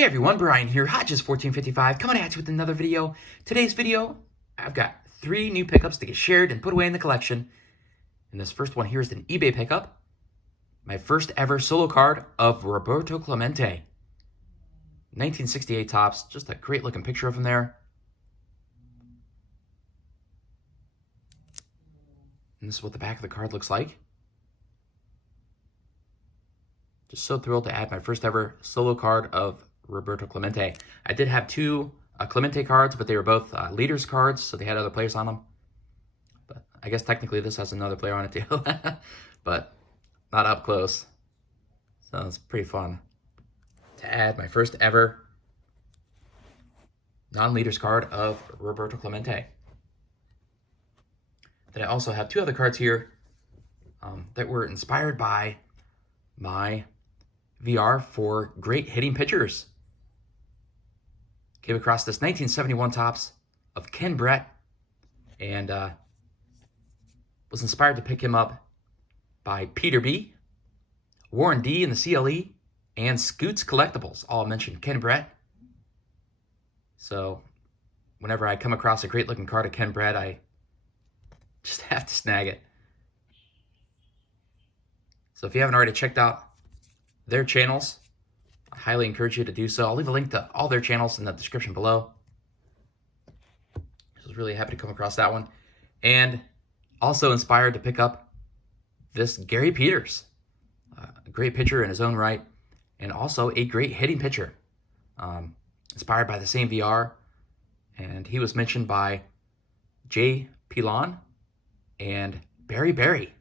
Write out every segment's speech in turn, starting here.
Hey everyone, Brian here, Hodges1455, coming at you with another video. Today's video, I've got 3 new pickups to get shared and put away in the collection. And this first one here is an eBay pickup. My first ever solo card of Roberto Clemente. 1968 tops, just a great looking picture of him there. And this is what the back of the card looks like. Just so thrilled to add my first ever solo card of Roberto Clemente. I did have 2 Clemente cards, but they were both leaders cards, so they had other players on them. But I guess technically this has another player on it too, but not up close. So it's pretty fun to add my first ever non-leaders card of Roberto Clemente. Then I also have 2 other cards here that were inspired by my VR for great hitting pitchers. Came across this 1971 tops of Ken Brett and was inspired to pick him up by Peter B, Warren D in the CLE, and Scoots Collectibles. All mentioned Ken Brett. So whenever I come across a great looking card of Ken Brett, I just have to snag it. So if you haven't already checked out their channels, I highly encourage you to do so. I'll leave a link to all their channels in the description below. I was really happy to come across that one. And also inspired to pick up this Gary Peters, a great pitcher in his own right, and also a great hitting pitcher. Inspired by the same VR, and he was mentioned by Jay Pilon and Barry Berry.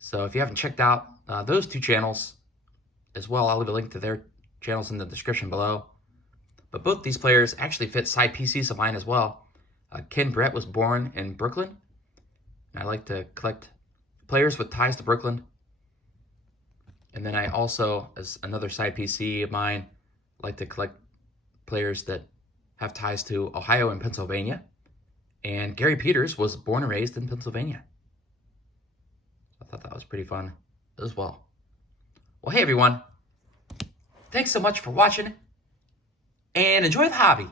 So if you haven't checked out those 2 channels as well, I'll leave a link to their channels in the description below. But both these players actually fit side PCs of mine as well. Ken Brett was born in Brooklyn, and I like to collect players with ties to Brooklyn. And then I also, as another side PC of mine, like to collect players that have ties to Ohio and Pennsylvania. And Gary Peters was born and raised in Pennsylvania. I thought that was pretty fun as well. Well, hey everyone, thanks so much for watching, and enjoy the hobby.